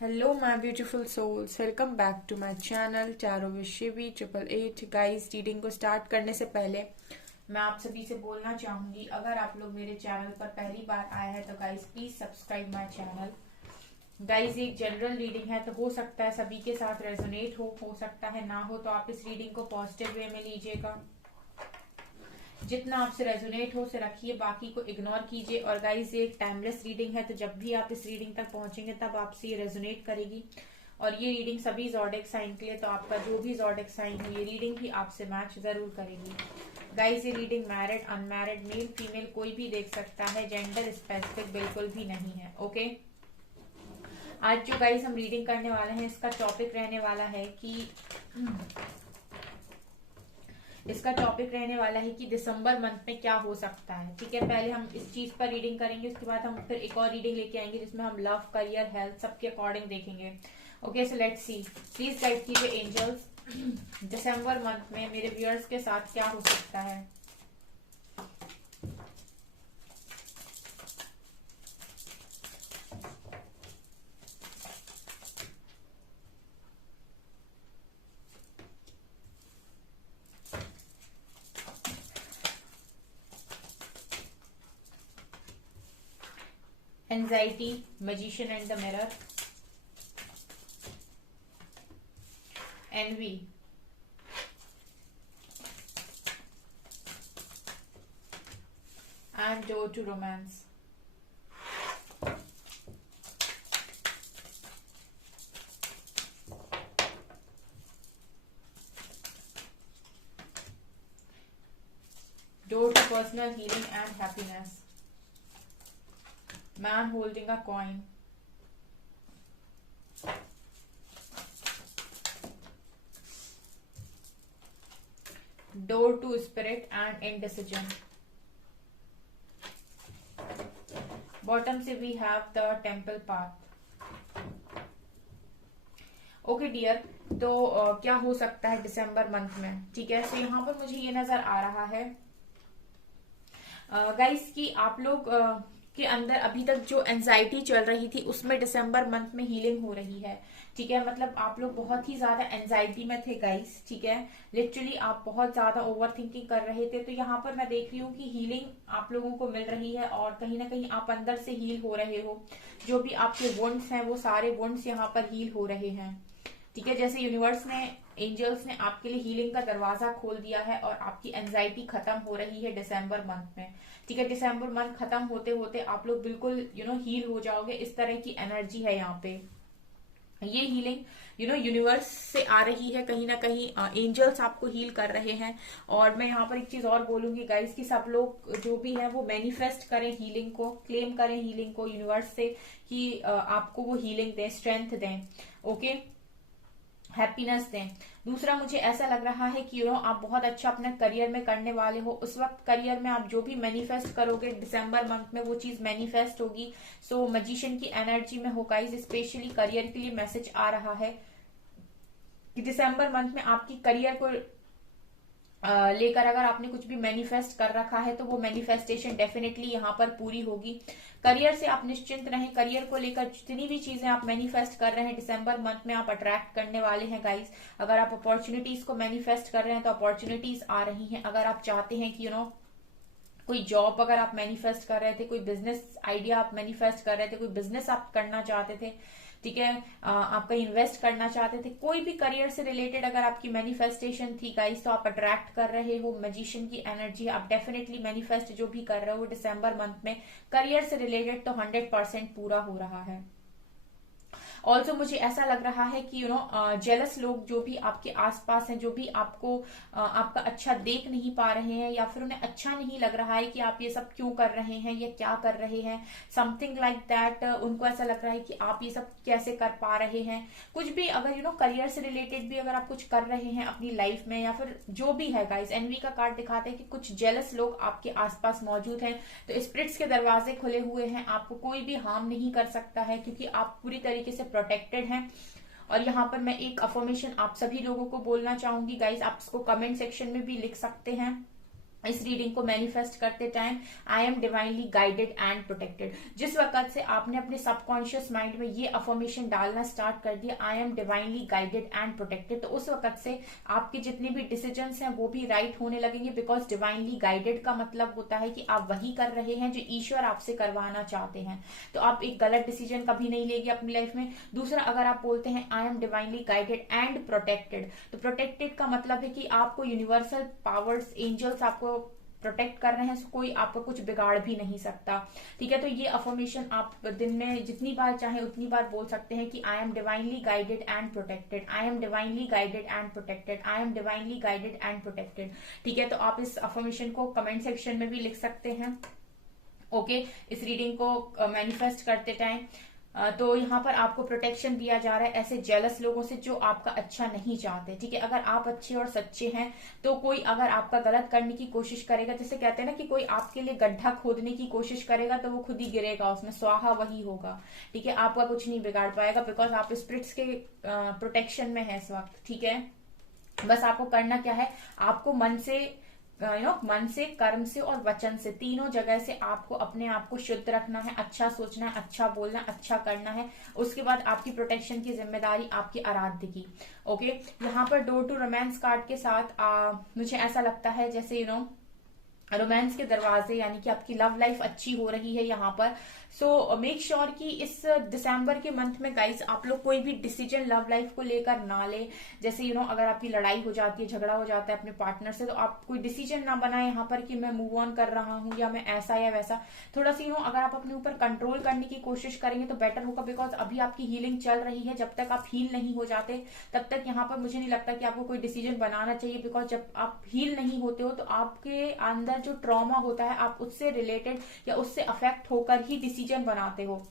Hello my beautiful souls, welcome back to my channel tarot with Shivi 888। Guys, reading को start करने से पहले मैं आप सभी से बोलना चाहूंगी, अगर आप लोग मेरे चैनल पर पहली बार आए हैं तो guys please subscribe my channel. Guys, एक जनरल रीडिंग है तो हो सकता है सभी के साथ रेजोनेट हो सकता है ना हो, तो आप इस रीडिंग को पॉजिटिव वे में लीजिएगा। जितना आपसे रेजोनेट हो उसे रखिए, बाकी को इग्नोर कीजिए। और गाइस, ये एक टाइमलेस रीडिंग है, तो जब भी आप इस रीडिंग तक पहुंचेंगे तब आपसे ये रेजोनेट करेगी। और ये रीडिंग सभी ज़ोडिएक साइन के लिए, तो आपका जो भी ज़ोडिएक साइन हो ये रीडिंग भी आपसे मैच जरूर करेगी। गाइस, ये reading married unmarried male female कोई भी देख सकता है, जेंडर स्पेसिफिक बिल्कुल भी नहीं है। ओके, आज जो गाइस हम रीडिंग करने वाले हैं इसका टॉपिक रहने वाला है कि दिसंबर मंथ में क्या हो सकता है। ठीक है, पहले हम इस चीज पर रीडिंग करेंगे, उसके बाद हम फिर एक और रीडिंग लेके आएंगे जिसमें हम लव, करियर, हेल्थ सबके अकॉर्डिंग देखेंगे। Okay, so let's see. Please guide कीजिए एंजल्स, दिसंबर मंथ में मेरे व्यूअर्स के साथ क्या हो सकता है। Anxiety, magician and the mirror, envy, and door to romance. Door to personal healing and happiness. Man holding a coin. Door to spirit and indecision. Bottom से we have the temple path. Okay dear, तो क्या हो सकता है दिसंबर month में। ठीक है, तो यहाँ पर मुझे ये नजर आ रहा है गाइस कि आप लोग के अंदर अभी तक जो एंजाइटी चल रही थी उसमें दिसंबर मंथ में हीलिंग हो रही है। ठीक है, मतलब आप लोग बहुत ही ज्यादा एंजाइटी में थे गाइस। ठीक है, लिटरली आप बहुत ज्यादा ओवर थिंकिंग कर रहे थे, तो यहाँ पर मैं देख रही हूँ कि हीलिंग आप लोगों को मिल रही है और कहीं ना कहीं आप अंदर से हील हो रहे हो। जो भी आपके वुंड्स हैं वो सारे वुंड्स यहाँ पर हील हो रहे हैं। ठीक है, जैसे यूनिवर्स ने, एंजल्स ने आपके लिए हीलिंग का दरवाजा खोल दिया है और आपकी एंजाइटी खत्म हो रही है दिसंबर मंथ में। ठीक है, दिसंबर मंथ खत्म होते होते आप लोग बिल्कुल हील हो जाओगे, इस तरह की एनर्जी है यहाँ पे। ये हीलिंग यूनिवर्स से आ रही है, कहीं ना कहीं एंजल्स आपको हील कर रहे हैं। और मैं यहाँ पर एक चीज और बोलूंगी गाइस कि सब लोग जो भी है वो मैनिफेस्ट करें हीलिंग को, क्लेम करें हीलिंग को यूनिवर्स से कि आपको वो हीलिंग दें, स्ट्रेंथ दें। ओके, हैप्पीनेस दें। दूसरा, मुझे ऐसा लग रहा है कि आप बहुत अच्छा अपने करियर में करने वाले हो। उस वक्त करियर में आप जो भी मैनिफेस्ट करोगे दिसंबर मंथ में वो चीज मैनिफेस्ट होगी। सो मजिशियन की एनर्जी में हो गाइस, स्पेशली करियर के लिए मैसेज आ रहा है कि दिसंबर मंथ में आपकी करियर को लेकर अगर आपने कुछ भी मैनिफेस्ट कर रखा है तो वो मैनिफेस्टेशन डेफिनेटली यहाँ पर पूरी होगी। करियर से आप निश्चिंत रहें, करियर को लेकर जितनी भी चीजें आप मैनिफेस्ट कर रहे हैं दिसंबर मंथ में आप अट्रैक्ट करने वाले हैं गाइस। अगर आप अपॉर्चुनिटीज को मैनिफेस्ट कर रहे हैं तो अपॉर्चुनिटीज आ रही हैं। अगर आप चाहते हैं कि कोई जॉब अगर आप मैनिफेस्ट कर रहे थे, कोई बिजनेस आइडिया आप मैनिफेस्ट कर रहे थे, कोई बिजनेस आप करना चाहते थे, ठीक है, आप कहीं इन्वेस्ट करना चाहते थे, कोई भी करियर से रिलेटेड अगर आपकी मैनिफेस्टेशन थी गाइस, तो आप अट्रैक्ट कर रहे हो मैजिशियन की एनर्जी। आप डेफिनेटली मैनिफेस्ट जो भी कर रहे हो दिसंबर मंथ में करियर से रिलेटेड तो 100% पूरा हो रहा है। ऑल्सो मुझे ऐसा लग रहा है कि जेलस लोग जो भी आपके आसपास हैं, जो भी आपको आपका अच्छा देख नहीं पा रहे हैं या फिर उन्हें अच्छा नहीं लग रहा है कि आप ये सब क्यों कर रहे हैं या क्या कर रहे हैं, समथिंग लाइक दैट, उनको ऐसा लग रहा है कि आप ये सब कैसे कर पा रहे हैं। कुछ भी अगर करियर से रिलेटेड भी अगर आप कुछ कर रहे हैं अपनी लाइफ में या फिर जो भी है गाइस, एनवी का कार्ड दिखाते हैं कि कुछ जेलस लोग आपके आसपास मौजूद हैं। तो स्पिरिट्स के दरवाजे खुले हुए हैं, आपको कोई भी हार्म नहीं कर सकता है क्योंकि आप पूरी तरीके से प्रोटेक्टेड हैं। और यहाँ पर मैं एक अफर्मेशन आप सभी लोगों को बोलना चाहूंगी गाइस, आप इसको कमेंट सेक्शन में भी लिख सकते हैं। इस रीडिंग को मैनिफेस्ट करते time I am divinely guided and protected. जिस वक्त से आपने अपने सबकॉन्शियस माइंड में ये अफर्मेशन डालना स्टार्ट कर दिया, I am divinely guided and protected, तो उस वक्त से आपके जितने भी डिसीजंस हैं वो भी राइट होने लगेंगे। बिकॉज डिवाइनली गाइडेड का मतलब होता है कि आप वही कर रहे हैं जो ईश्वर आपसे करवाना चाहते हैं, तो आप एक गलत डिसीजन कभी नहीं लेंगे अपनी लाइफ में। दूसरा, अगर आप बोलते हैं I am divinely guided and protected, तो प्रोटेक्टेड का मतलब है कि आपको यूनिवर्सल पावर्स, एंजल्स आपको प्रोटेक्ट कर रहे हैं, so कोई आपको कुछ बिगाड़ भी नहीं सकता। ठीक है, तो ये अफर्मेशन आप दिन में जितनी बार चाहे उतनी बार बोल सकते हैं कि I am divinely guided and protected, I am divinely guided and protected, I am divinely guided and protected. ठीक है, तो आप इस अफर्मेशन को कमेंट सेक्शन में भी लिख सकते हैं। ओके, इस रीडिंग को मैनिफेस्ट करते टाइम तो यहाँ पर आपको प्रोटेक्शन दिया जा रहा है ऐसे जेलस लोगों से जो आपका अच्छा नहीं चाहते। ठीक है, अगर आप अच्छे और सच्चे हैं तो कोई अगर आपका गलत करने की कोशिश करेगा, जैसे कहते हैं ना कि कोई आपके लिए गड्ढा खोदने की कोशिश करेगा तो वो खुद ही गिरेगा, उसमें स्वाहा वही होगा। ठीक है, आपका कुछ नहीं बिगाड़ पाएगा, बिकॉज आप स्पिरिट्स के प्रोटेक्शन में है इस वक्त। ठीक है, बस आपको करना क्या है, आपको मन से मन से, कर्म से और वचन से, तीनों जगह से आपको अपने आप को शुद्ध रखना है, अच्छा सोचना है, अच्छा बोलना, अच्छा करना है। उसके बाद आपकी प्रोटेक्शन की जिम्मेदारी आपकी आराध्य की। ओके, यहाँ पर डोर टू रोमांस कार्ड के साथ मुझे ऐसा लगता है जैसे रोमांस के दरवाजे, यानी कि आपकी लव लाइफ अच्छी हो रही है यहाँ पर। सो मेक श्योर कि इस दिसंबर के मंथ में गाइस आप लोग कोई भी डिसीजन लव लाइफ को लेकर ना ले। जैसे अगर आपकी लड़ाई हो जाती है, झगड़ा हो जाता है अपने पार्टनर से, तो आप कोई डिसीजन ना बनाए यहाँ पर कि मैं मूव ऑन कर रहा हूँ या मैं ऐसा या वैसा। थोड़ा सा अगर आप अपने ऊपर कंट्रोल करने की कोशिश करेंगे तो बेटर होगा, बिकॉज अभी आपकी हीलिंग चल रही है। जब तक आप हील नहीं हो जाते तब तक यहाँ पर मुझे नहीं लगता कि आपको कोई डिसीजन बनाना चाहिए, बिकॉज जब आप हील नहीं होते हो तो आपके अंदर जो ट्रॉमा होता है आप उससे रिलेटेड या उससे अफेक्ट होकर ही डिसीजन बनाते हो।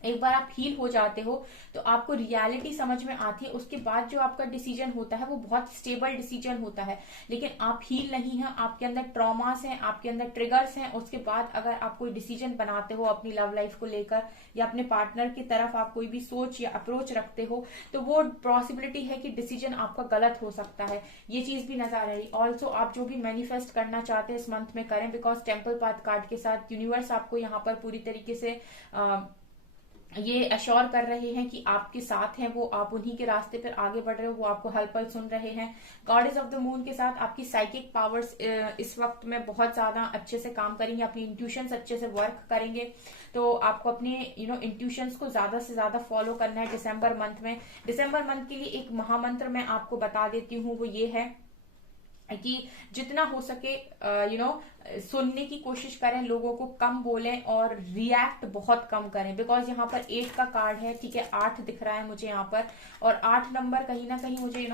एक बार आप हील हो जाते हो तो आपको रियलिटी समझ में आती है, उसके बाद जो आपका डिसीजन होता है वो बहुत स्टेबल डिसीजन होता है। लेकिन आप हील नहीं है, आपके अंदर ट्रॉमास हैं, आपके अंदर ट्रिगर्स हैं, उसके बाद अगर आप कोई डिसीजन बनाते हो अपनी लव लाइफ को लेकर या अपने पार्टनर की तरफ आप कोई भी सोच या अप्रोच रखते हो, तो वो पॉसिबिलिटी है कि डिसीजन आपका गलत हो सकता है। ये चीज भी नजर आ रही। ऑल्सो आप जो भी मैनिफेस्ट करना चाहते हैं इस मंथ में करें, बिकॉज टेम्पल पाथ कार्ड के साथ यूनिवर्स आपको यहाँ पर पूरी तरीके से ये अश्योर कर रहे हैं कि आपके साथ हैं वो, आप उन्हीं के रास्ते पर आगे बढ़ रहे हो, वो आपको हर पल सुन रहे हैं। गॉडेस ऑफ द मून के साथ आपकी साइकिक पावर्स इस वक्त में बहुत ज्यादा अच्छे से काम करेंगे, अपनी इंट्यूशंस अच्छे से वर्क करेंगे। तो आपको अपने इंट्यूशंस को ज्यादा से ज्यादा फॉलो करना है दिसंबर मंथ में। दिसंबर मंथ के लिए एक महामंत्र मैं आपको बता देती हूँ, वो ये है कि जितना हो सके सुनने की कोशिश करें, लोगों को कम बोलें और रिएक्ट बहुत कम करें। बिकॉज यहाँ पर 8 का कार्ड है, ठीक है, 8 दिख रहा है मुझे यहाँ पर, और 8 नंबर कहीं ना कहीं मुझे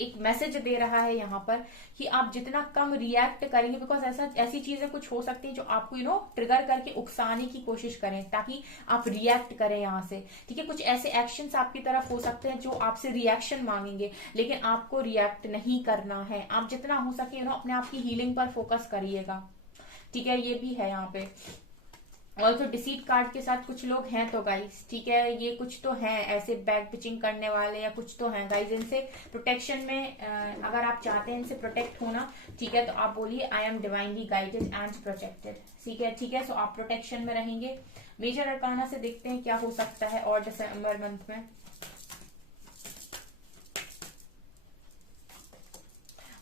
एक मैसेज दे रहा है यहाँ पर कि आप जितना कम रिएक्ट करेंगे, बिकॉज ऐसी चीजें कुछ हो सकती है जो आपको ट्रिगर करके उकसाने की कोशिश करें ताकि आप रिएक्ट करें यहाँ से। ठीक है, कुछ ऐसे एक्शंस आपकी तरफ हो सकते हैं जो आपसे रिएक्शन मांगेंगे, लेकिन आपको रिएक्ट नहीं करना है। आप जितना हो सके अपने आप की हीलिंग पर फोकस करिएगा। ठीक है, ये भी है यहाँ पे। ऑल्सो डिसीट कार्ड के साथ कुछ लोग हैं तो गाइस, ठीक है, ये कुछ तो हैं ऐसे बैक पिचिंग करने वाले या कुछ तो हैं गाइस। इनसे प्रोटेक्शन में अगर आप चाहते हैं इनसे प्रोटेक्ट होना, ठीक है, तो आप बोलिए I am divinely guided and protected. ठीक है, ठीक है, सो आप प्रोटेक्शन में रहेंगे। मेजर अरकाना से देखते हैं क्या हो सकता है और दिसंबर मंथ में।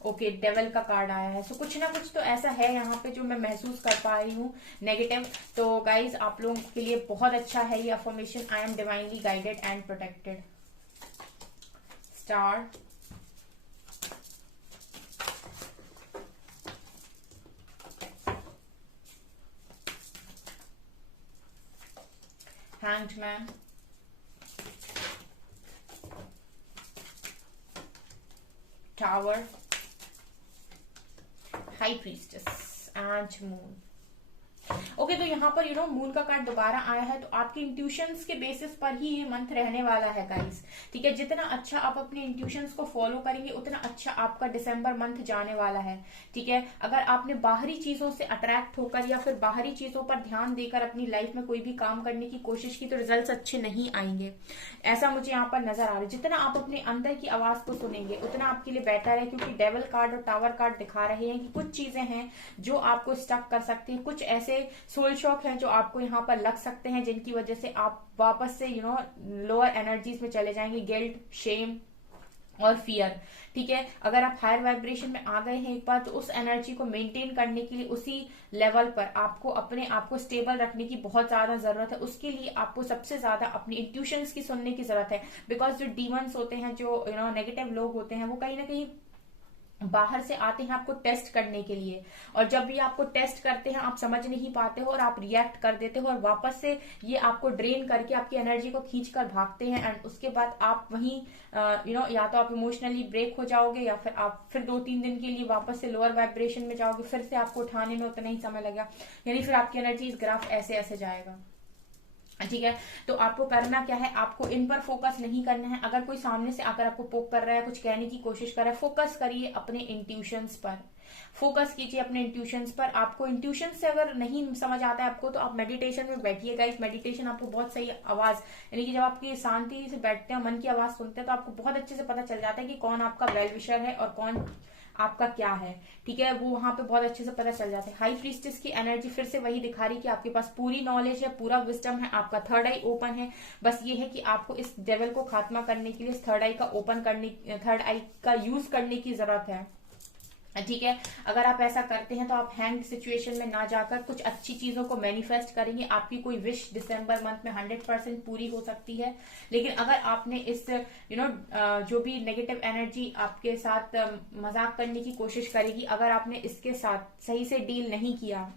ओके, डेवल का कार्ड आया है। सो कुछ ना कुछ तो ऐसा है यहाँ पे जो मैं महसूस कर पा रही हूँ नेगेटिव। तो गाइज आप लोगों के लिए बहुत अच्छा है ये affirmation, I am divinely guided and protected. Star, hanged man, tower, high priestess and moon. Okay, तो यहाँ पर मून का कार्ड दोबारा आया है, तो आपके इंट्यूशंस के बेसिस पर ही ये मंथ रहने वाला है गाइस, ठीक है। जितना अच्छा आप अपने इंट्यूशंस को फॉलो करेंगे उतना अच्छा आपका दिसंबर मंथ जाने वाला है, ठीक है। अगर आपने बाहरी चीजों से अट्रैक्ट होकर या फिर बाहरी चीजों पर ध्यान देकर अपनी लाइफ में कोई भी काम करने की कोशिश की तो रिजल्ट्स अच्छे नहीं आएंगे, ऐसा मुझे यहाँ पर नजर आ रहा है। जितना आप अपने अंदर की आवाज को सुनेंगे उतना आपके लिए बेटर है, क्योंकि डेविल कार्ड और टावर कार्ड दिखा रहे हैं कि कुछ चीजें हैं जो आपको स्टक कर सकती हैं, कुछ ऐसे सोल शॉक हैं जो आपको यहाँ पर लग सकते हैं, जिनकी वजह से आप वापस से लोअर एनर्जीज में चले जाएंगे, गिल्ट, शेम और फियर, ठीक है। अगर आप हायर वाइब्रेशन में आ गए हैं एक बार, तो उस एनर्जी को मेंटेन करने के लिए उसी लेवल पर आपको अपने आप को स्टेबल रखने की बहुत ज्यादा जरूरत है। उसके लिए आपको सबसे ज्यादा अपनी इंट्यूशंस की सुनने की जरूरत है, बिकॉज जो डीमंस होते हैं, जो नेगेटिव लोग होते हैं, वो कहीं ना कहीं बाहर से आते हैं आपको टेस्ट करने के लिए, और जब भी आपको टेस्ट करते हैं आप समझ नहीं पाते हो और आप रिएक्ट कर देते हो, और वापस से ये आपको ड्रेन करके आपकी एनर्जी को खींच कर भागते हैं, एंड उसके बाद आप वहीं या तो आप इमोशनली ब्रेक हो जाओगे, या फिर आप फिर 2-3 दिन के लिए वापस से लोअर वाइब्रेशन में जाओगे, फिर से आपको उठाने में उतना ही समय लगेगा, यानी फिर आपकी एनर्जी इस ग्राफ ऐसे ऐसे जाएगा, ठीक है। तो आपको करना क्या है, आपको इन पर फोकस नहीं करना है। अगर कोई सामने से आकर आपको पोक कर रहा है, कुछ कहने की कोशिश कर रहा है, फोकस करिए अपने इंट्यूशंस पर, फोकस कीजिए अपने इंट्यूशंस पर। आपको इंट्यूशन से अगर नहीं समझ आता है आपको, तो आप मेडिटेशन में बैठिएगा। इस मेडिटेशन आपको बहुत सही आवाज, यानी कि जब आपकी शांति से बैठते हैं, मन की आवाज सुनते हैं, तो आपको बहुत अच्छे से पता चल जाता है कि कौन आपका वेल विशर है और कौन आपका क्या है, ठीक है। वो वहां पे बहुत अच्छे से पता चल जाता है। हाई प्रीस्टेस की एनर्जी फिर से वही दिखा रही कि आपके पास पूरी नॉलेज है, पूरा विजडम है, आपका थर्ड आई ओपन है। बस ये है कि आपको इस डेविल को खात्मा करने के लिए थर्ड आई का यूज करने की जरूरत है, ठीक है। अगर आप ऐसा करते हैं तो आप हैंग सिचुएशन में ना जाकर कुछ अच्छी चीजों को मैनिफेस्ट करेंगे। आपकी कोई विश दिसंबर मंथ में 100% पूरी हो सकती है। लेकिन अगर आपने इस जो भी नेगेटिव एनर्जी आपके साथ मजाक करने की कोशिश करेगी, अगर आपने इसके साथ सही से डील नहीं किया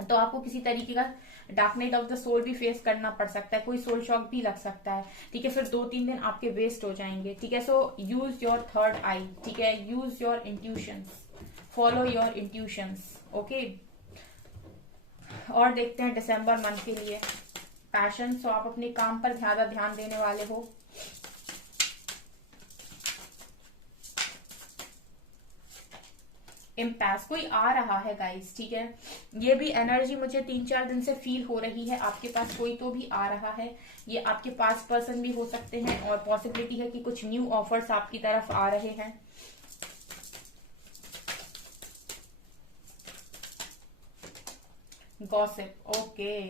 तो आपको किसी तरीके का dark night of the soul भी फेस करना पड़ सकता है, कोई सोल शॉक भी लग सकता है, ठीक है। फिर 2-3 दिन आपके वेस्ट हो जाएंगे, ठीक है। सो यूज योर थर्ड आई, ठीक है। Use your intuitions, follow your intuitions, okay. और देखते हैं दिसंबर मंथ के लिए पैशन। सो आप अपने काम पर ज्यादा ध्यान देने वाले हो। इम्पैस कोई आ रहा है गाइस, ठीक है। ये भी एनर्जी मुझे 3-4 दिन से फील हो रही है। आपके पास कोई तो भी आ रहा है, ये आपके पास पर्सन भी हो सकते हैं, और पॉसिबिलिटी है कि कुछ न्यू ऑफर्स आपकी तरफ आ रहे हैं। Gossip, okay,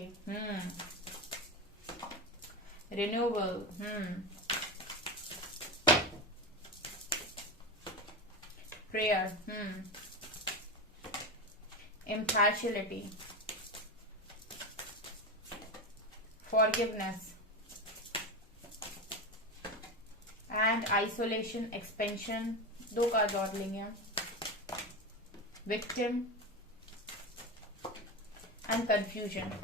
renewal, prayer, impartiality, forgiveness, and isolation, expansion। 2 card और लेंगे, victim and confusion,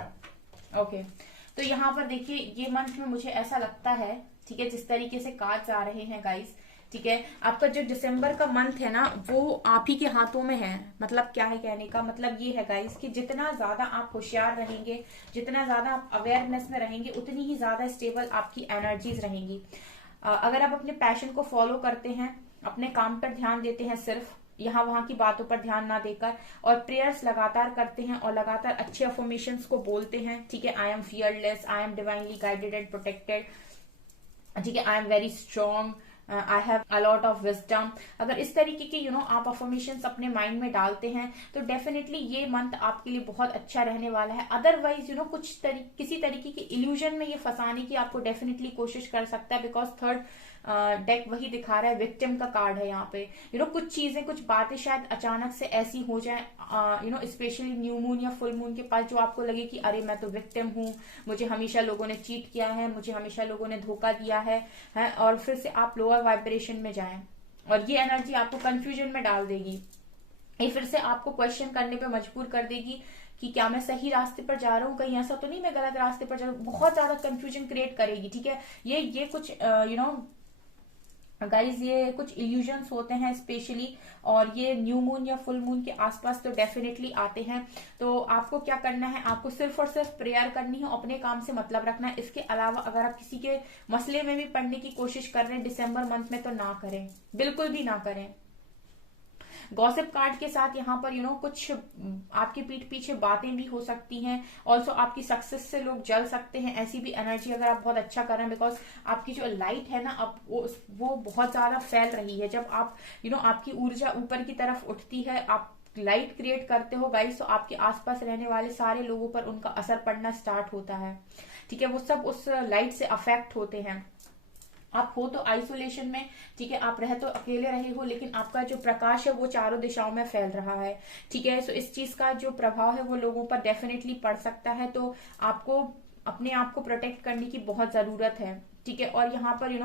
ओके। तो यहाँ पर देखिए ये मंथ में मुझे ऐसा लगता है, ठीक है, जिस तरीके से कार्ड्स आ रहे हैं गाइस, ठीक है। आपका जो दिसंबर का मंथ है ना, वो आप ही के हाथों में है। मतलब क्या है कहने का मतलब ये है गाइस कि जितना ज्यादा आप होशियार रहेंगे, जितना ज्यादा आप अवेयरनेस में रहेंगे, उतनी ही ज्यादा स्टेबल आपकी एनर्जीज रहेंगी। अगर आप अपने पैशन को फॉलो करते हैं, अपने काम पर ध्यान देते हैं, सिर्फ यहाँ वहां की बातों पर ध्यान ना देकर, और प्रेयर्स लगातार करते हैं और लगातार अच्छे अफर्मेशंस को बोलते हैं, ठीक है। I am fearless, I am divinely guided and protected, ठीक है। I am very strong, I have a lot of wisdom. अगर इस तरीके के आप अफर्मेशंस अपने माइंड में डालते हैं तो डेफिनेटली ये मंथ आपके लिए बहुत अच्छा रहने वाला है। अदरवाइज किसी तरीके की इल्यूजन में ये फंसाने की आपको डेफिनेटली कोशिश कर सकता है, बिकॉज थर्ड डेक वही दिखा रहा है, विक्टिम का कार्ड है यहाँ पे। कुछ चीजें, कुछ बातें शायद अचानक से ऐसी हो जाए, स्पेशली न्यू मून या फुल मून के पास, जो आपको लगे कि अरे मैं तो विक्टिम हूँ, मुझे हमेशा लोगों ने चीट किया है, मुझे हमेशा लोगों ने धोखा दिया है, और फिर से आप लोअर वाइब्रेशन में जाएं, और ये एनर्जी आपको कंफ्यूजन में डाल देगी। ये फिर से आपको क्वेश्चन करने पे मजबूर कर देगी कि क्या मैं सही रास्ते पर जा रहा हूँ, कहीं ऐसा तो नहीं मैं गलत रास्ते पर जा रहा हूँ। बहुत ज्यादा कंफ्यूजन क्रिएट करेगी, ठीक है। ये कुछ गाइज ये कुछ इल्यूजन्स होते हैं स्पेशली, और ये न्यू मून या फुल मून के आसपास तो डेफिनेटली आते हैं। तो आपको क्या करना है, आपको सिर्फ और सिर्फ प्रेयर करनी है, अपने काम से मतलब रखना है। इसके अलावा अगर आप किसी के मसले में भी पढ़ने की कोशिश कर रहे हैं डिसम्बर मंथ में, तो ना करें, बिल्कुल भी ना करें। गॉसिप कार्ड के साथ यहाँ पर कुछ आपकी पीठ पीछे बातें भी हो सकती हैं। ऑल्सो आपकी सक्सेस से लोग जल सकते हैं, ऐसी भी एनर्जी अगर आप बहुत अच्छा कर रहे हैं, बिकॉज आपकी जो लाइट है ना अब वो बहुत ज्यादा फैल रही है। जब आप आपकी ऊर्जा ऊपर की तरफ उठती है, आप लाइट क्रिएट करते हो गाइस, तो आपके आसपास रहने वाले सारे लोगों पर उनका असर पड़ना स्टार्ट होता है। ठीक है, वो सब उस लाइट से अफेक्ट होते हैं। आप हो तो आइसोलेशन में, ठीक है, आप रह तो अकेले रहे हो, लेकिन आपका जो प्रकाश है वो चारों दिशाओं में फैल रहा है। ठीक है, सो इस चीज का जो प्रभाव है वो लोगों पर डेफिनेटली पड़ सकता है। तो आपको अपने आप को प्रोटेक्ट करने की बहुत जरूरत है। ठीक है, और यहाँ पर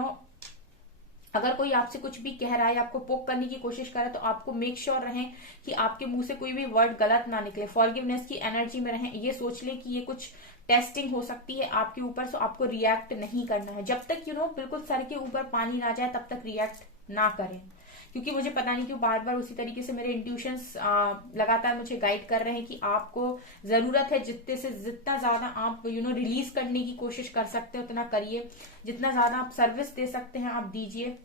अगर कोई आपसे कुछ भी कह रहा है, आपको पोक करने की कोशिश कर रहा है, तो आपको मेक श्योर रहें कि आपके मुंह से कोई भी वर्ड गलत ना निकले। फॉरगिवनेस की एनर्जी में रहें, ये सोच लें कि ये कुछ टेस्टिंग हो सकती है आपके ऊपर, सो आपको रिएक्ट नहीं करना है। जब तक बिल्कुल सर के ऊपर पानी ना जाए तब तक रिएक्ट ना करें। क्योंकि मुझे पता नहीं क्यों बार बार उसी तरीके से मेरे इंट्यूशंस लगातार मुझे गाइड कर रहे हैं कि आपको जरूरत है जितने से जितना ज्यादा आप रिलीज करने की कोशिश कर सकते हो उतना करिए, जितना ज्यादा आप सर्विस दे सकते हैं आप दीजिए।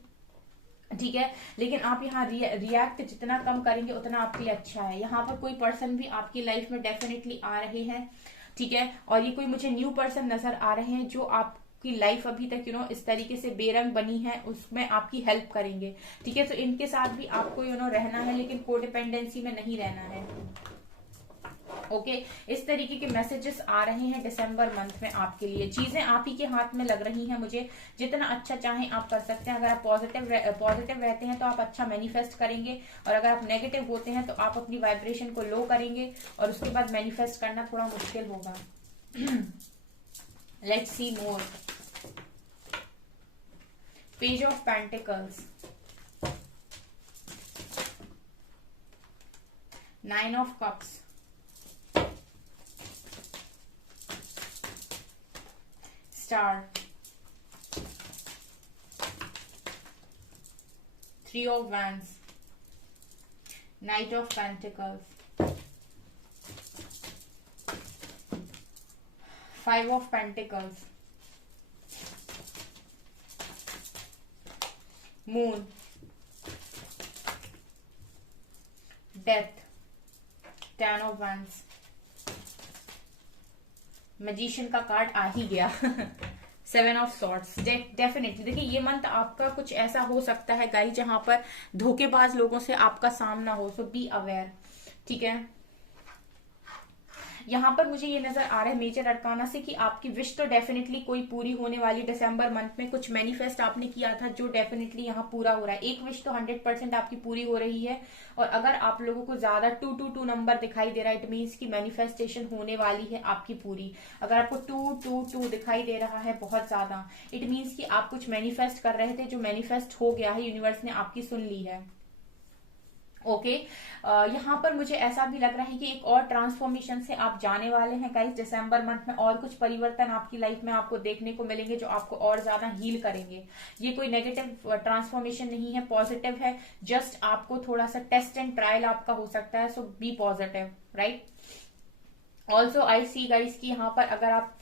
ठीक है, लेकिन आप यहाँ रिएक्ट जितना कम करेंगे उतना आपके लिए अच्छा है। यहाँ पर कोई पर्सन भी आपकी लाइफ में डेफिनेटली आ रहे हैं। ठीक है, और ये कोई मुझे न्यू पर्सन नजर आ रहे हैं जो आपकी लाइफ अभी तक इस तरीके से बेरंग बनी है उसमें आपकी हेल्प करेंगे। ठीक है, तो इनके साथ भी आपको रहना है, लेकिन कोडिपेंडेंसी में नहीं रहना है। ओके, इस तरीके के मैसेजेस आ रहे हैं दिसंबर मंथ में आपके लिए। चीजें आप ही के हाथ में लग रही हैं मुझे, जितना अच्छा चाहें आप कर सकते हैं। अगर आप पॉजिटिव रहते हैं तो आप अच्छा मैनिफेस्ट करेंगे, और अगर आप नेगेटिव होते हैं तो आप अपनी वाइब्रेशन को लो करेंगे, और उसके बाद मैनिफेस्ट करना थोड़ा मुश्किल होगा। Let's see more. Page of pentacles, 9 of cups, Star, 3 of Wands, Knight of Pentacles, 5 of Pentacles, Moon, Death, 10 of Wands, magician का कार्ड आ ही गया। 7 ऑफ सॉर्ड्स। डेफिनेटली देखिए ये मंथ आपका कुछ ऐसा हो सकता है गाइस जहां पर धोखेबाज लोगों से आपका सामना हो, सो बी अवेयर। ठीक है, यहाँ पर मुझे ये नजर आ रहा है मेजर अरकाना से कि आपकी विश तो डेफिनेटली कोई पूरी होने वाली। दिसंबर मंथ में कुछ मैनिफेस्ट आपने किया था जो डेफिनेटली यहाँ पूरा हो रहा है। एक विश तो 100% आपकी पूरी हो रही है, और अगर आप लोगों को ज्यादा 222 नंबर दिखाई दे रहा है, इट मीन्स की मैनिफेस्टेशन होने वाली है आपकी पूरी। अगर आपको 222 दिखाई दे रहा है बहुत ज्यादा, इट मीन्स की आप कुछ मैनिफेस्ट कर रहे थे जो मैनिफेस्ट हो गया है, यूनिवर्स ने आपकी सुन ली है। ओके, यहाँ पर मुझे ऐसा भी लग रहा है कि एक और ट्रांसफॉर्मेशन से आप जाने वाले हैं गाइस दिसंबर मंथ में, और कुछ परिवर्तन आपकी लाइफ में आपको देखने को मिलेंगे जो आपको और ज्यादा हील करेंगे। ये कोई नेगेटिव ट्रांसफॉर्मेशन नहीं है, पॉजिटिव है। जस्ट आपको थोड़ा सा टेस्ट एंड ट्रायल आपका हो सकता है, so be positive, right. Also I see guys की यहाँ पर अगर आप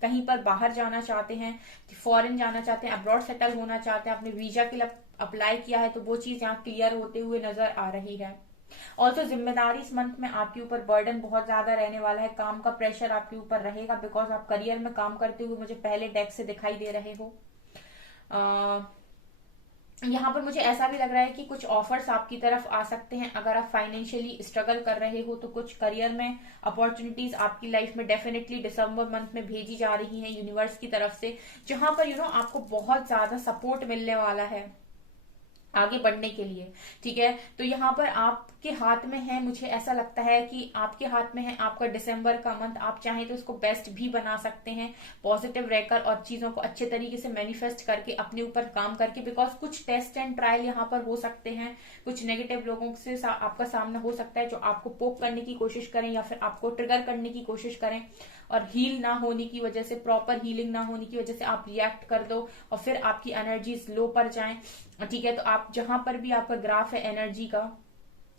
कहीं पर बाहर जाना चाहते हैं, फॉरेन जाना चाहते हैं, अब्रॉड सेटल होना चाहते हैं, आपने वीजा के लिए अप्लाई किया है, तो वो चीज यहाँ क्लियर होते हुए नजर आ रही है। ऑल्सो जिम्मेदारी इस मंथ में आपके ऊपर बर्डन बहुत ज्यादा रहने वाला है, काम का प्रेशर आपके ऊपर रहेगा, बिकॉज आप करियर में काम करते हुए मुझे पहले डेक से दिखाई दे रहे हो। यहाँ पर मुझे ऐसा भी लग रहा है कि कुछ ऑफर्स आपकी तरफ आ सकते हैं। अगर आप फाइनेंशियली स्ट्रगल कर रहे हो तो कुछ करियर में अपॉर्चुनिटीज आपकी लाइफ में डेफिनेटली दिसंबर मंथ में भेजी जा रही हैं यूनिवर्स की तरफ से, जहां पर आपको बहुत ज्यादा सपोर्ट मिलने वाला है आगे बढ़ने के लिए। ठीक है, तो यहाँ पर आपके हाथ में है, मुझे ऐसा लगता है कि आपके हाथ में है आपका दिसंबर का मंथ। आप चाहें तो उसको बेस्ट भी बना सकते हैं, पॉजिटिव रहकर और चीजों को अच्छे तरीके से मैनिफेस्ट करके, अपने ऊपर काम करके, बिकॉज कुछ टेस्ट एंड ट्रायल यहाँ पर हो सकते हैं। कुछ नेगेटिव लोगों से आपका सामना हो सकता है जो आपको पोक करने की कोशिश करें या फिर आपको ट्रिगर करने की कोशिश करें। और हील ना होने की वजह से, प्रॉपर हीलिंग ना होने की वजह से आप रिएक्ट कर दो और फिर आपकी एनर्जी लो पर जाए, ठीक है। तो आप जहां पर भी आपका ग्राफ है एनर्जी का,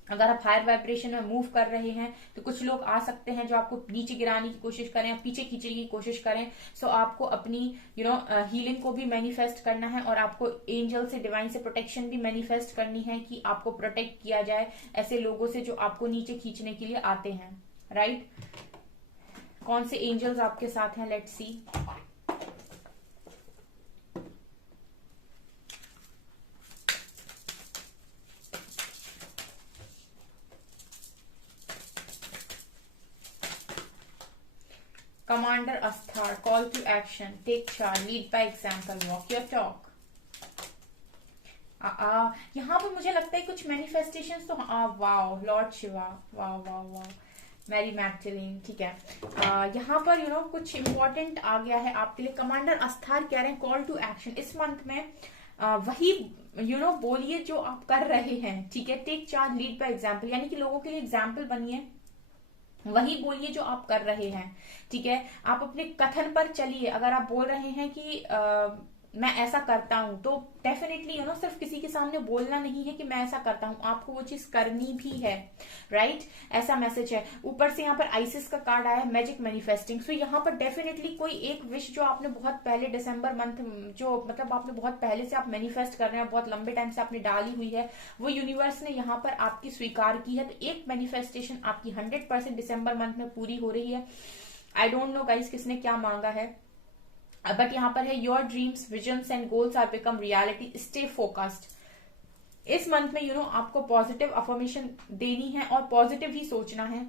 अगर आप हायर वाइब्रेशन में मूव कर रहे हैं तो कुछ लोग आ सकते हैं जो आपको नीचे गिराने की कोशिश करें, पीछे खींचने की कोशिश करें। सो आपको अपनी हीलिंग को भी मैनिफेस्ट करना है और आपको एंजल से, डिवाइन से प्रोटेक्शन भी मैनिफेस्ट करनी है कि आपको प्रोटेक्ट किया जाए ऐसे लोगों से जो आपको नीचे खींचने के लिए आते हैं, राइट। कौन से एंजल्स आपके साथ हैं, let's see. Commander Asthar, call to action, take charge, lead by example, walk your talk. यहाँ पर मुझे लगता है कुछ मैनिफेस्टेशंस तो wow, lord Shiva, wow wow wow, Mary Magdalene, ठीक है। यहाँ पर कुछ इंपॉर्टेंट आ गया है आपके लिए। कमांडर अस्थार कह रहे हैं कॉल टू एक्शन, इस मंथ में वही बोलिए जो आप कर रहे हैं, ठीक है। Take charge, lead by example, यानी कि लोगों के लिए एग्जाम्पल बनिए, वही बोलिए जो आप कर रहे हैं, ठीक है। आप अपने कथन पर चलिए। अगर आप बोल रहे हैं कि मैं ऐसा करता हूं, तो डेफिनेटली सिर्फ किसी के सामने बोलना नहीं है कि मैं ऐसा करता हूं, आपको वो चीज करनी भी है, राइट। ऐसा मैसेज है। ऊपर से यहाँ पर आइसिस का कार्ड आया है, मैजिक मैनिफेस्टिंग। सो यहाँ पर डेफिनेटली कोई एक विश जो आपने बहुत पहले दिसंबर मंथ, जो मतलब आपने बहुत पहले से आप मैनिफेस्ट कर रहे हैं, बहुत लंबे टाइम से आपने डाली हुई है, वो यूनिवर्स ने यहाँ पर आपकी स्वीकार की है। तो एक मैनिफेस्टेशन आपकी 100% दिसंबर मंथ में पूरी हो रही है। आई डोंट नो गाइस किसने क्या मांगा है, बट यहाँ पर है your dreams, visions and goals are become reality, stay focused. इस मंथ में आपको पॉजिटिव अफर्मेशन देनी है और पॉजिटिव ही सोचना है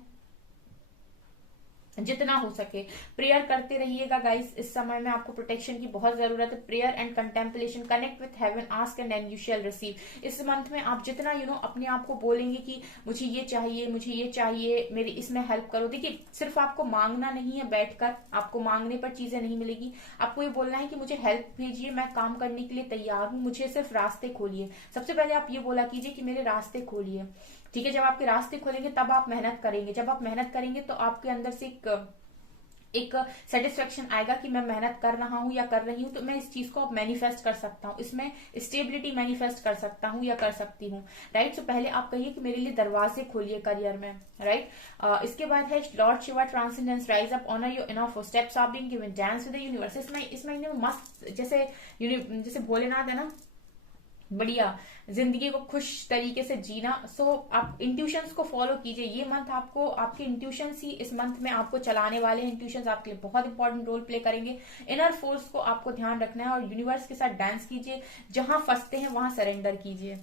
जितना हो सके। प्रेयर करते रहिएगा गाइस, इस समय में आपको प्रोटेक्शन की बहुत जरूरत है। Prayer and contemplation, connect with heaven, ask and you shall receive. इस मंथ में आप जितना अपने आप को बोलेंगे कि मुझे ये चाहिए, मुझे ये चाहिए, मेरी इसमें हेल्प करो। देखिए, सिर्फ आपको मांगना नहीं है बैठकर, आपको मांगने पर चीजें नहीं मिलेगी। आपको ये बोलना है कि मुझे हेल्प भेजिए, मैं काम करने के लिए तैयार हूं, मुझे सिर्फ रास्ते खोलिए। सबसे पहले आप ये बोला कीजिए कि मेरे रास्ते खोलिए, ठीक है। जब आपके रास्ते खोलेंगे तब आप मेहनत करेंगे, जब आप मेहनत करेंगे तो आपके अंदर से एक सेटिस्फेक्शन आएगा कि मैं मेहनत कर रहा हूं या कर रही हूं, तो मैं इस चीज को अब मैनिफेस्ट कर सकता हूं, इसमें स्टेबिलिटी मैनिफेस्ट कर सकता हूं या कर सकती हूं, राइट। सो पहले आप कहिए कि मेरे लिए दरवाजे खोलिए करियर में, राइट। इसके बाद है Lord Shiva transcendence, rise up, honour your enough steps are being given, dance with the universe. इस महीने में मस्त, जैसे भोलेनाथ है ना, बढ़िया जिंदगी को खुश तरीके से जीना। सो आप इंट्यूशंस को फॉलो कीजिए। ये मंथ आपको, आपके इंट्यूशंस ही इस मंथ में आपको चलाने वाले हैं। इंट्यूशंस आपके लिए बहुत इंपॉर्टेंट रोल प्ले करेंगे। इनर फोर्स को आपको ध्यान रखना है और यूनिवर्स के साथ डांस कीजिए, जहां फंसते हैं वहां सरेंडर कीजिए,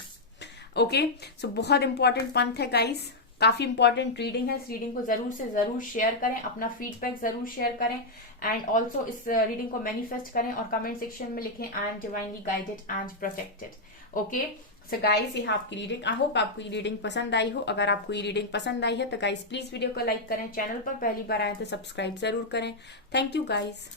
ओके। सो बहुत इंपॉर्टेंट मंथ है गाइस, काफी इंपॉर्टेंट रीडिंग है। इस रीडिंग को जरूर से जरूर शेयर करें, अपना फीडबैक जरूर शेयर करें एंड ऑल्सो इस रीडिंग को मैनिफेस्ट करें और कमेंट सेक्शन में लिखें I am divinely guided and protected, okay. So guys, ये है आपकी रीडिंग। आई होप आपको ये रीडिंग पसंद आई हो। अगर आपको ये रीडिंग पसंद आई है तो गाइस प्लीज वीडियो को लाइक करें, चैनल पर पहली बार आए तो सब्सक्राइब जरूर करें। Thank you guys.